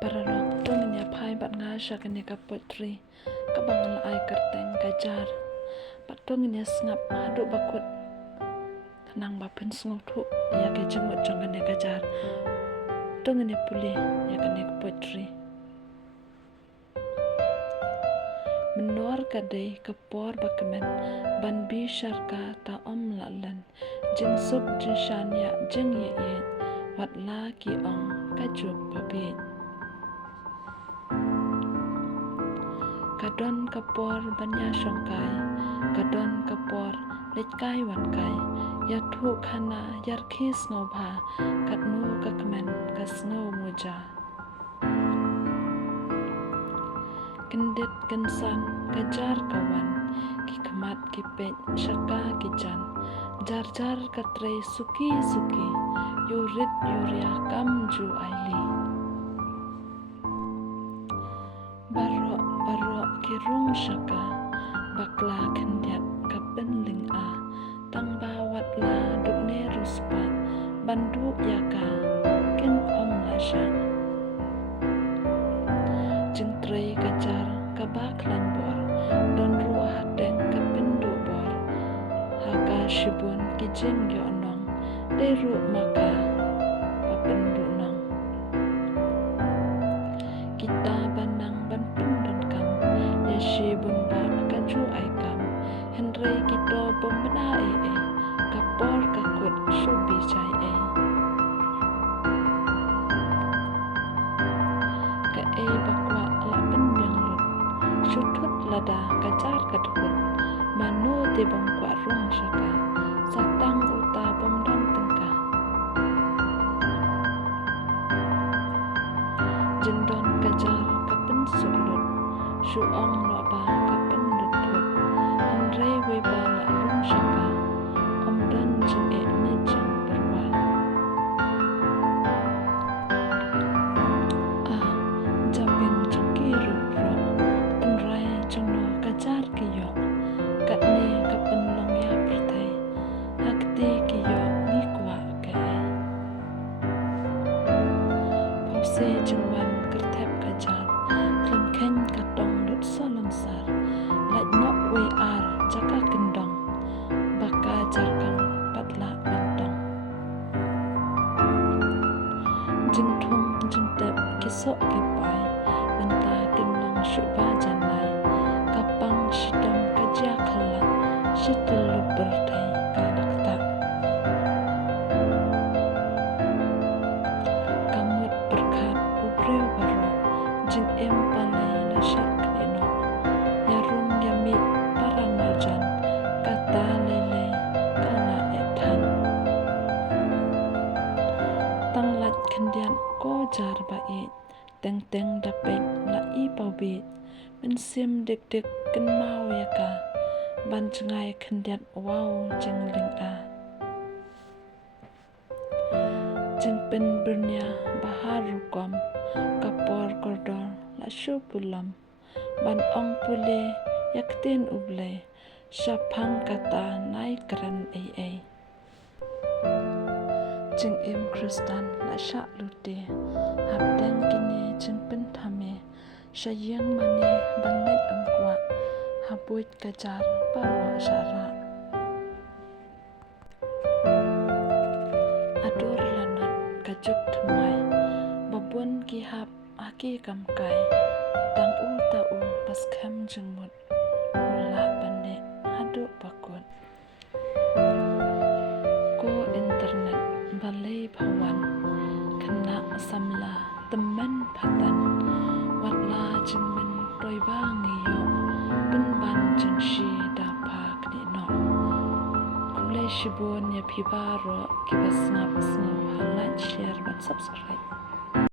Paralog tu nganya phai bat nga sya kanya ka poetry ka bangal ai kerteng kajar bat tu nganya snap hadu bakut nang bapin sngok thu ya ke jemut jong kanya kajar tu nganya pulih ya kanya ka poetry menor kadai kapor bakamen ban bi syarka ta om lalan jing sub jing shanya jing ye ye wat la ki ong kajuk babi kadon kapor banya shongkai kadon kapor letkai wan kai ya thu khana yar khis ngobha katnu kakmen kasno muja kendit kensan kejar kawan ki kemat ki pej syaka ki jan jar jar katre suki suki yurit yuria kam ju aili barok barok ki rung syaka bakla kendiat kapen ling a tang bawat la dukne ruspa bandu yaka ken om lasha jeng trei kajar kabak lanbor don ruah deng kapindu bor haka shibun kijing yo nong deru maka papendu nong kita banang ban pendon kam ya shibun ba kaju aikam henrei kito bombena kapor kakut shubi chai ka bakwa lapen bianglut shutut lada kajar kadukut manu te bongkwa rung syaka satang uta bomdon tengka jendon kajar kapen suklut shuong noba kapen lutut henrei weba la rung syaka omdan jeng ni jeng berwa japin jengki rupro penrai jengno kajar kiyo katne kapen long ya pertai hakti kiyo ni kwa ke pause jengwan kertep kajar klem ken katong lut solom sar laj nok we ar jaka kendong baka jarkang patla bentong jeng thung jeng tep kisok kipai benta timlang syuba janai kapang shidam kajia khala shitulu berdai kanakta kamut berkat ubreu baro jeng em palai lasyak eno yarung yami parang marjan kata lele kala etan tanglat kendian ko jar bai teng teng dapek la i paubit men sim dek dek ken mau yaka ban cengai kendiat wow jeng ling a jeng pen bernya baharu kom kapor kordor la shu pulam ban ong pule yakten uble syapang kata nai keren ai jeng em kristan la syak lute habdeng kini jeng pen thame syayang mane banlet angkwa habuit kajar parwa syara adur lanat kajuk thumai babun ki hap aki kamkai tang u ta u pas kham jengmut ula bane hadu bakut ko internet balai bhawan kena samla teman patan watla jengmen toiba ngiyo penban jengshi dapa kni no kulai shibun ya pibaro kibas ngap snow like share dan subscribe